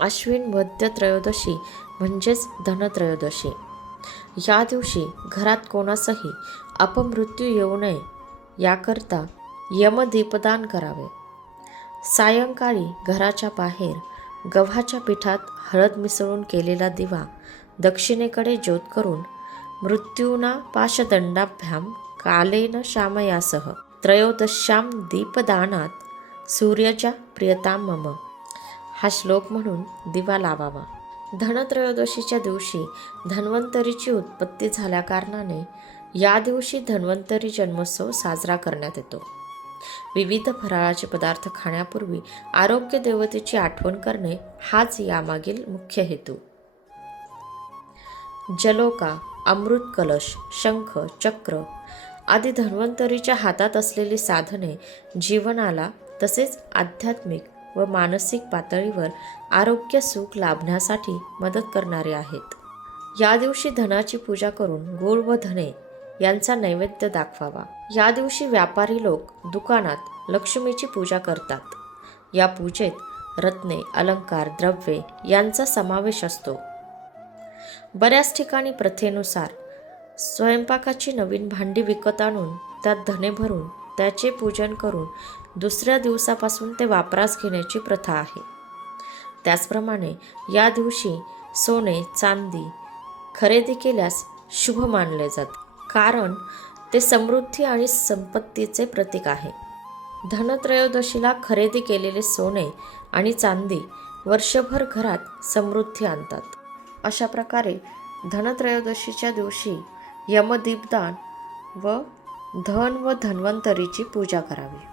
अश्विन वद्य त्रयोदशी म्हणजेच धनत्रयोदशी. या दिवशी घरात कोणासही अपमृत्यू येऊ नये याकरता यमदीपदान करावे. सायंकाळी घराच्या बाहेर गव्हाच्या पिठात हळद मिसळून केलेला दिवा दक्षिणेकडे ज्योत करून मृत्यूना पाशदंडाभ्याम कालेन शामयासह त्रयोदश्याम दीपदानात सूर्याच्या प्रियताम मम हा श्लोक म्हणून दिवा लावावा. धनत्रयोदशीच्या दिवशी धन्वंतरीची उत्पत्ती झाल्याकारणाने या दिवशी धन्वंतरी जन्मोत्सव साजरा करण्यात येतो. विविध फराळाचे पदार्थ खाण्यापूर्वी आरोग्य देवतेची आठवण करणे हाच यामागील मुख्य हेतू. जलोका, अमृत कलश, शंख, चक्र आदी धन्वंतरीच्या हातात असलेली साधने जीवनाला तसेच आध्यात्मिक व मानसिक पातळीवर आरोग्य सुख लाभण्यासाठी मदत करणारे आहेत. या दिवशी धनाची पूजा करून गूळ व धने यांचा नैवेद्य दाखवावा. या दिवशी व्यापारी लोक दुकानात लक्ष्मीची पूजा करतात. या पूजेत रत्ने, अलंकार, द्रव्ये यांचा समावेश असतो. बऱ्याच ठिकाणी प्रथेनुसार स्वयंपाकाची नवीन भांडी विकत आणून त्यात धने भरून त्याचे पूजन करून दुसऱ्या दिवसापासून ते वापरास घेण्याची प्रथा आहे. त्याचप्रमाणे या दिवशी सोने, चांदी खरेदी केल्यास शुभ मानले जाते, कारण ते समृद्धी आणि संपत्तीचे प्रतीक आहे. धनत्रयोदशीला खरेदी केलेले सोने आणि चांदी वर्षभर घरात समृद्धी आणतात. अशा प्रकारे धनत्रयोदशीच्या दिवशी यमदीपदान व धन व धन्वंतरीची पूजा करावी.